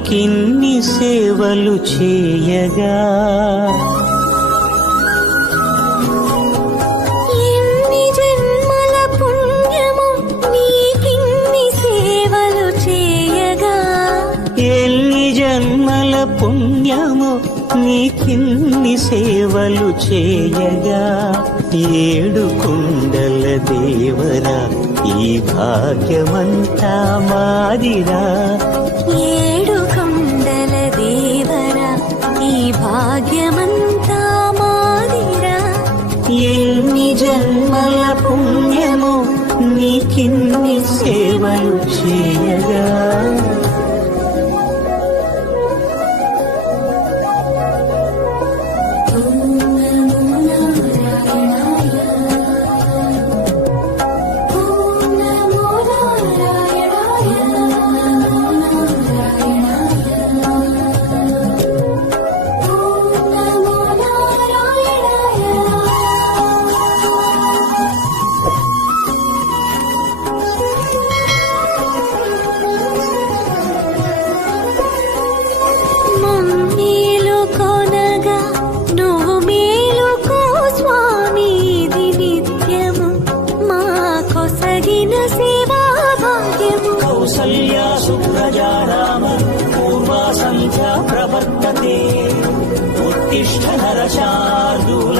నీకిన్ని సేవలు చేయగా ఎన్ని జన్మల పుణ్యము నీకిన్ని సేవలు చేయగా ఎన్ని జన్మల పుణ్యము నీకిన్ని సేవలు చేయగా ఏడు కుండల దేవరా ఈ భాగ్యమంతా మాదిరా ఏడు కొండల దేవరా ఈ భాగ్యమంతా మాదిరా ఎన్ని జన్మల పుణ్యము నీకిన్ని సేవలు చేయగా కౌసల్యా సుప్రజా రామ పూర్వా సంధ్యా ప్రవర్తతే ఉత్తిష్ఠ నరశార్దూల